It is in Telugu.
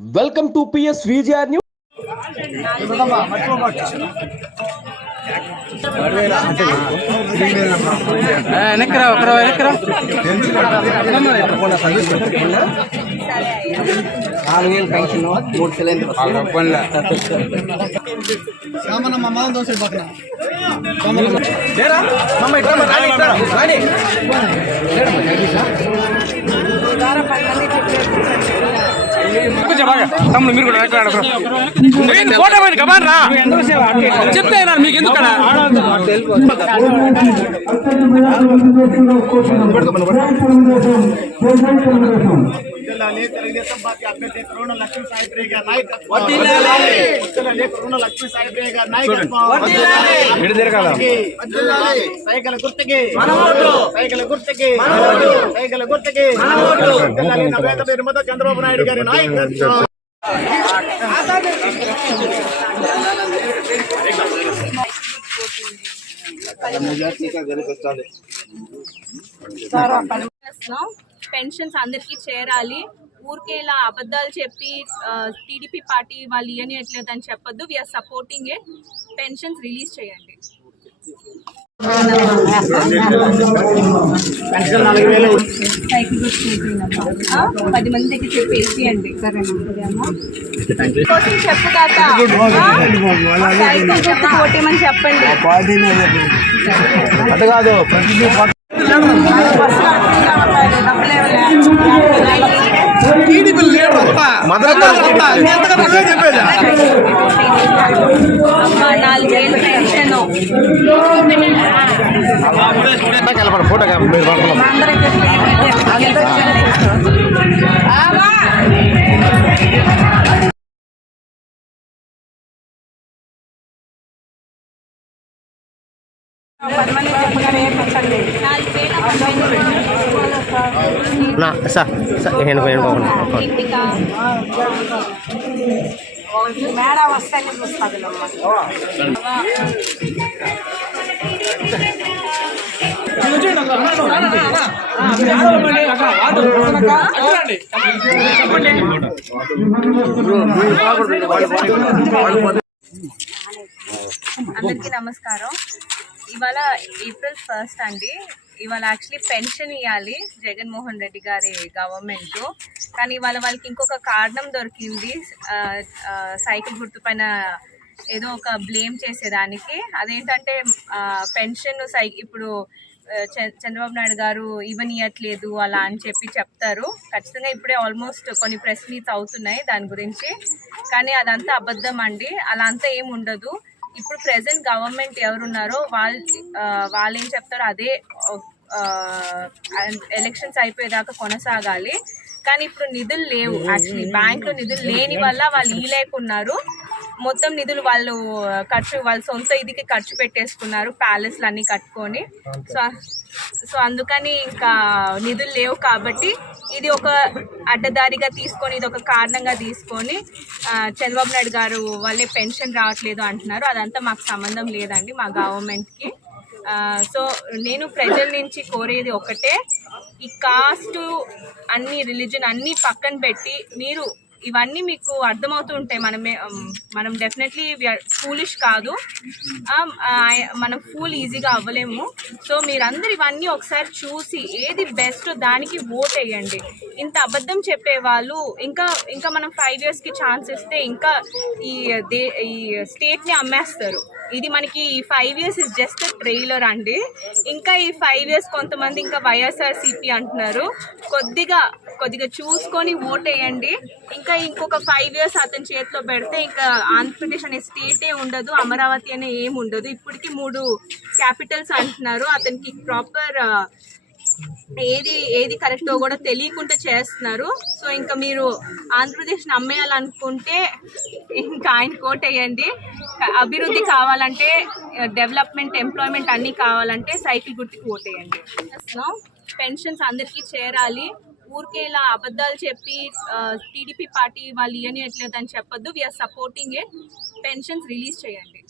Welcome to PS VGR news నాలుగు వేలు పెన్షన్ మూడు సిలిండర్ కొంచెం బాగా. తమ్ముడు మీరు కూడా వెనక్కి రాడు ఫోటో పోయింది కమాన్ రా. చెప్తే మీకు ఎందుకు కదా వర్ధిల్లాలి తెలుగుదేశం పార్టీ అభ్యర్థి కరుణ లక్ష్మీ సాయిప్రియ గారి నాయకత్వం వర్ధిల్లాలి కరుణ లక్ష్మీ సాయిప్రియ గారి నాయకత్వం ఇటు తిరగాల. వర్ధిల్లాలి సైకిల్ గుర్తుకి! సైకిల్ గుర్తుకి! సైకిల్ గుర్తుకి! వర్ధిల్లాలి నవేంద్ర నిర్మత చంద్రబాబు నాయుడు గారి నాయకత్వం! చేస్తున్నాం పెన్షన్స్ అందరికీ చేరాలి. ఊరికే ఇలా అబద్ధాలు చెప్పి టీడీపీ పార్టీ వాళ్ళు ఇవ్వనియట్లేదు అని చెప్పొద్దు we're supporting it pensions release చేయండి. పది మంది దగ్గర చెప్పి ఇచ్చేయండి కోసం చెప్పు గుర్తు కొట్టేమని చెప్పండి. అది కాదు అమ్మా నాలుగేళ్ళు పెన్షన్ ఫోటో మీరు నా సార్ సార్ ఎన్నుకో ఎన్నుకోకుండా ఇంటికా మేడం అందరికీ నమస్కారం. ఇవాళ ఏప్రిల్ ఫస్ట్ అండి. ఇవాళ యాక్చువల్లీ పెన్షన్ ఇవ్వాలి జగన్మోహన్ రెడ్డి గారి గవర్నమెంట్ కానీ ఇవాళ వాళ్ళకి ఇంకొక కారణం దొరికింది. సైకిల్ గుర్తు పైన ఏదో ఒక బ్లేమ్ చేసేదానికి. అదేంటంటే పెన్షన్ సై ఇప్పుడు చ- చంద్రబాబు నాయుడు గారు ఇవ్వనియట్లేదు అలా అని చెప్పి చెప్తారు. ఖచ్చితంగా ఇప్పుడే ఆల్మోస్ట్ కొన్ని ప్రెస్ మీట్స్ అవుతున్నాయి దాని గురించి. కానీ అదంతా అబద్ధం అండి. అలా అంతా ఏం ఉండదు. ఇప్పుడు ప్రెసెంట్ గవర్నమెంట్ ఎవరున్నారో వాళ్ళు వాళ్ళు ఏం చెప్తారో అదే ఎలక్షన్స్ అయిపోయేదాకా కొనసాగాలి. కానీ ఇప్పుడు నిధులు లేవు యాక్చువల్లీ బ్యాంక్లో నిధులు లేని వల్ల వాళ్ళు ఇలేకున్నారు మొత్తం నిధులు వాళ్ళు ఖర్చు వాళ్ళ సొంత ఇదికి ఖర్చు పెట్టేసుకున్నారు ప్యాలెస్లు అన్నీ కట్టుకొని సో సో అందుకని ఇంకా నిధులు లేవు కాబట్టి ఇది ఒక అడ్డదారిగా తీసుకొని ఇది ఒక కారణంగా తీసుకొని చంద్రబాబు నాయుడు గారు వాళ్ళే పెన్షన్ రావట్లేదు అంటున్నారు. అదంతా మాకు సంబంధం లేదండి మా గవర్నమెంట్కి. సో నేను ప్రజల నుంచి కోరేది ఒకటే ఈ కాస్ట్ అన్ని రిలీజన్ అన్ని పక్కన పెట్టి మీరు ఇవన్నీ మీకు అర్థమవుతూ ఉంటాయి మనమే మనం డెఫినెట్లీ ఫూలిష్ కాదు. మనం ఫూల్ ఈజీగా అవ్వలేము. సో మీరందరూ ఇవన్నీ ఒకసారి చూసి ఏది బెస్ట్ దానికి ఓట్ వేయండి. ఇంత అబద్ధం చెప్పే వాళ్ళు ఇంకా ఇంకా మనం ఫైవ్ ఇయర్స్కి ఛాన్స్ ఇస్తే ఇంకా ఈ దే ఈ స్టేట్ని అమ్మేస్తారు. ఇది మనకి ఈ five years is just trailer అండి. ఇంకా ఈ ఫైవ్ ఇయర్స్ కొంతమంది ఇంకా వైఎస్ఆర్సీపీ అంటున్నారు. కొద్దిగా కొద్దిగా చూసుకొని ఓట్ వేయండి. ఇంకా ఇంకొక ఫైవ్ ఇయర్స్ అతని చేతిలో పెడితే ఇంకా ఆంధ్రప్రదేశ్ అనే స్టేటే ఉండదు అమరావతి అనే ఏం ఉండదు. ఇప్పటికి మూడు క్యాపిటల్స్ అంటున్నారు. అతనికి ప్రాపర్ ఏది ఏది కరెక్టో కూడా తెలియకుండా చేస్తున్నారు. సో ఇంకా మీరు ఆంధ్రప్రదేశ్ని అమ్మేయాలనుకుంటే ఇంకా ఆయన కోట్ వేయండి. అభివృద్ధి కావాలంటే డెవలప్మెంట్ ఎంప్లాయ్మెంట్ అన్నీ కావాలంటే సైకిల్ గుర్తుకు ఓటేయండి పెన్షన్స్ అందరికీ చేరాలి. ఊరికే ఇలా అబద్ధాలు చెప్పి టీడీపీ పార్టీ వాళ్ళు ఇవ్వనియట్లేదు అని చెప్పొద్దు we're supporting it pensions release చేయండి.